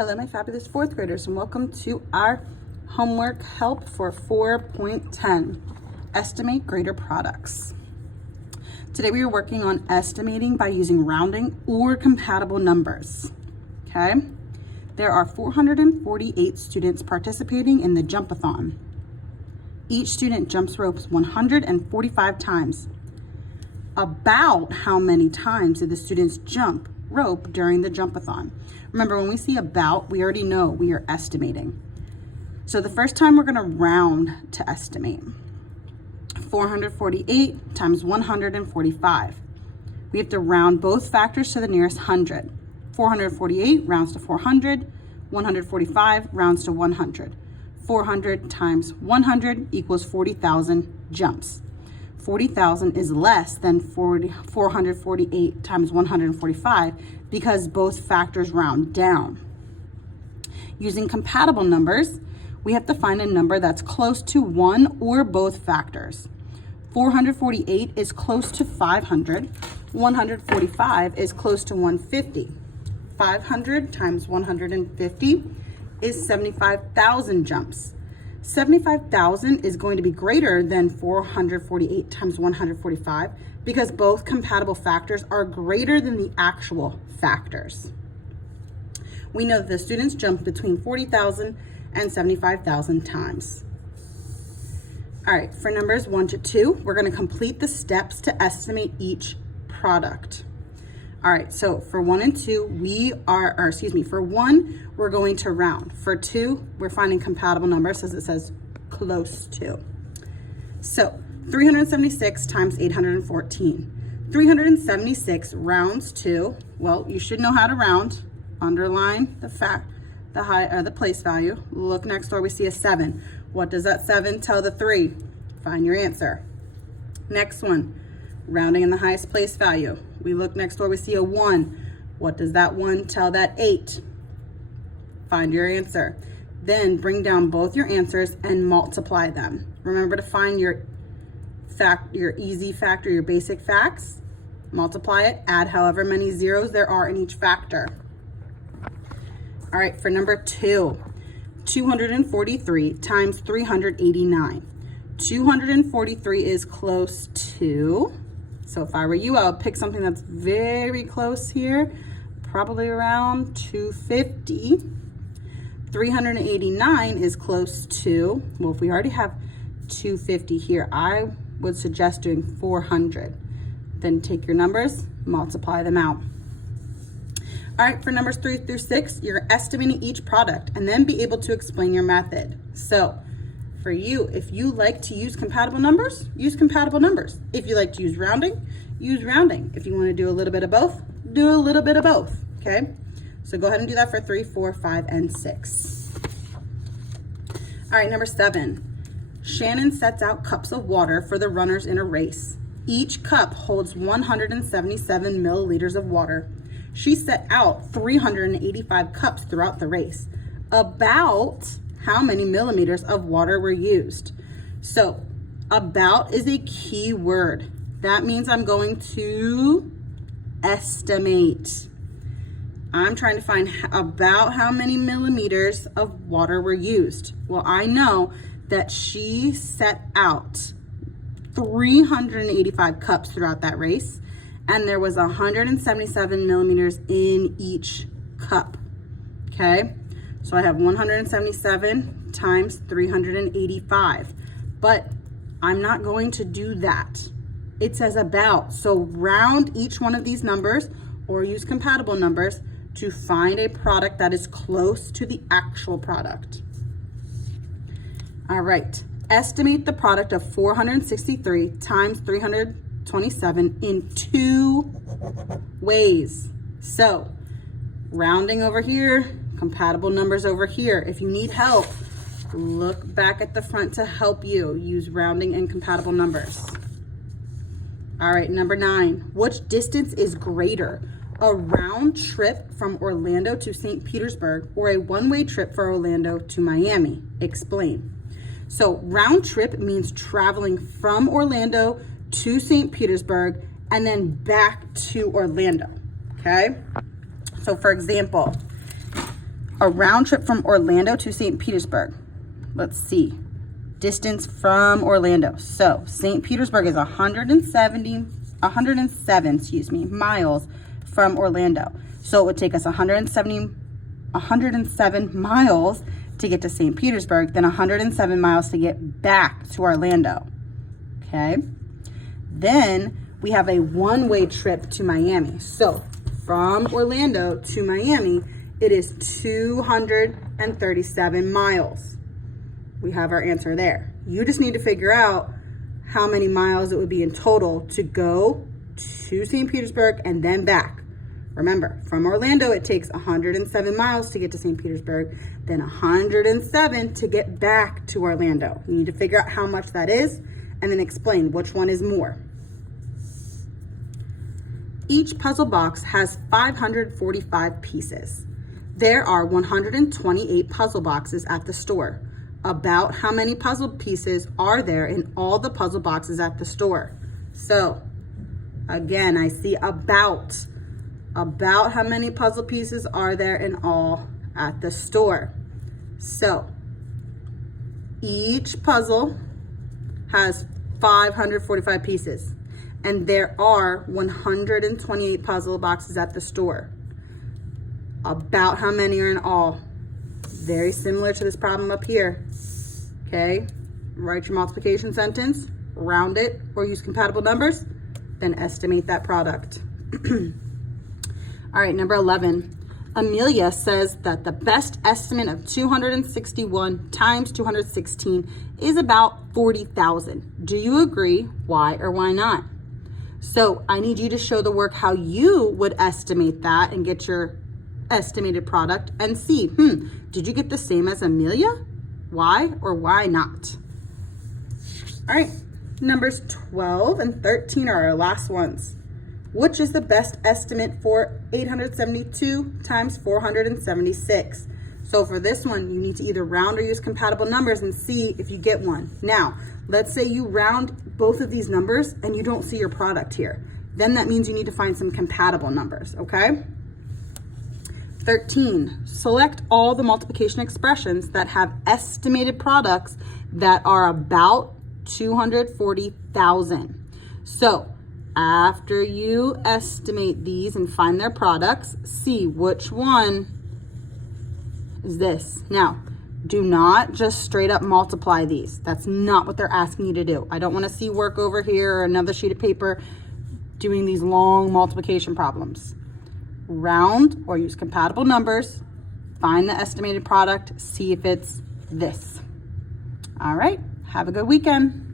Hello, my fabulous fourth graders, and welcome to our homework help for 4.10, estimate greater products. Today we are working on estimating by using rounding or compatible numbers, okay? There are 448 students participating in the jump-a-thon. Each student jumps ropes 145 times. About how many times did the students jump rope during the jump-a-thon? Remember, when we see about, we already know we are estimating. So the first time we're gonna round to estimate. 448 times 145. We have to round both factors to the nearest hundred. 448 rounds to 400, 145 rounds to 100. 400 times 100 equals 40,000 jumps. 40,000 is less than 448 times 145 because both factors round down. Using compatible numbers, we have to find a number that's close to one or both factors. 448 is close to 500. 145 is close to 150. 500 times 150 is 75,000 jumps. 75,000 is going to be greater than 448 times 145 because both compatible factors are greater than the actual factors. We know that the students jumped between 40,000 and 75,000 times. All right, for numbers 1 to 2, we're going to complete the steps to estimate each product. All right, so for 1 and 2, for 1, we're going to round. For 2, we're finding compatible numbers as it says close to. So 376 times 814. 376 rounds to, well, you should know how to round. Underline the place value. Look next door, we see a 7. What does that 7 tell the 3? Find your answer. Next one, rounding in the highest place value. We look next door, we see a 1. What does that 1 tell that 8? Find your answer. Then bring down both your answers and multiply them. Remember to find your easy factor, your basic facts. Multiply it, add however many zeros there are in each factor. All right, for number 2, 243 times 389. 243 is close to, so if I were you, I would pick something that's very close here, probably around 250. 389 is close to, well, if we already have 250 here, I would suggest doing 400. Then take your numbers, multiply them out. All right, for numbers 3 through 6, you're estimating each product and then be able to explain your method. So for you, if you like to use compatible numbers, use compatible numbers. If you like to use rounding, use rounding. If you want to do a little bit of both, do a little bit of both, okay? So go ahead and do that for 3, 4, 5, and 6. All right, number 7. Shannon sets out cups of water for the runners in a race. Each cup holds 177 milliliters of water. She set out 385 cups throughout the race. About how many millimeters of water were used? So about is a key word. That means I'm going to estimate. I'm trying to find about how many millimeters of water were used. Well, I know that she set out 385 cups throughout that race, and there was 177 millimeters in each cup, okay? So I have 177 times 385, but I'm not going to do that. It says about, so round each one of these numbers or use compatible numbers to find a product that is close to the actual product. All right, estimate the product of 463 times 327 in 2 ways. So rounding over here, compatible numbers over here. If you need help, look back at the front to help you use rounding and compatible numbers. All right, number 9, which distance is greater? A round trip from Orlando to St. Petersburg or a one-way trip for Orlando to Miami? Explain. So round trip means traveling from Orlando to St. Petersburg and then back to Orlando, okay? So for example, a round trip from Orlando to St. Petersburg. Let's see. Distance from Orlando. So St. Petersburg is 107 miles from Orlando. So it would take us 107 miles to get to St. Petersburg, then 107 miles to get back to Orlando. Okay. Then we have a one-way trip to Miami. So from Orlando to Miami, it is 237 miles. We have our answer there. You just need to figure out how many miles it would be in total to go to St. Petersburg and then back. Remember, from Orlando, it takes 107 miles to get to St. Petersburg, then 107 to get back to Orlando. You need to figure out how much that is and then explain which one is more. Each puzzle box has 545 pieces. There are 128 puzzle boxes at the store. About how many puzzle pieces are there in all the puzzle boxes at the store? So, again, I see about how many puzzle pieces are there in all at the store. So, each puzzle has 545 pieces, and there are 128 puzzle boxes at the store. About how many are in all? Very similar to this problem up here. Okay, write your multiplication sentence, round it, or use compatible numbers, then estimate that product. All right, number 11. Amelia says that the best estimate of 261 times 216 is about 40,000. Do you agree? Why or why not? So I need you to show the work how you would estimate that and get your estimated product and see, did you get the same as Amelia? Why or why not? All right, numbers 12 and 13 are our last ones. Which is the best estimate for 872 times 476? So for this one, you need to either round or use compatible numbers and see if you get one. Now, let's say you round both of these numbers and you don't see your product here. Then that means you need to find some compatible numbers, okay? 13, select all the multiplication expressions that have estimated products that are about 240,000. So after you estimate these and find their products, see which one is this. Now, do not just straight up multiply these. That's not what they're asking you to do. I don't want to see work over here or another sheet of paper doing these long multiplication problems. Round or use compatible numbers, find the estimated product, see if it's this. All right, have a good weekend.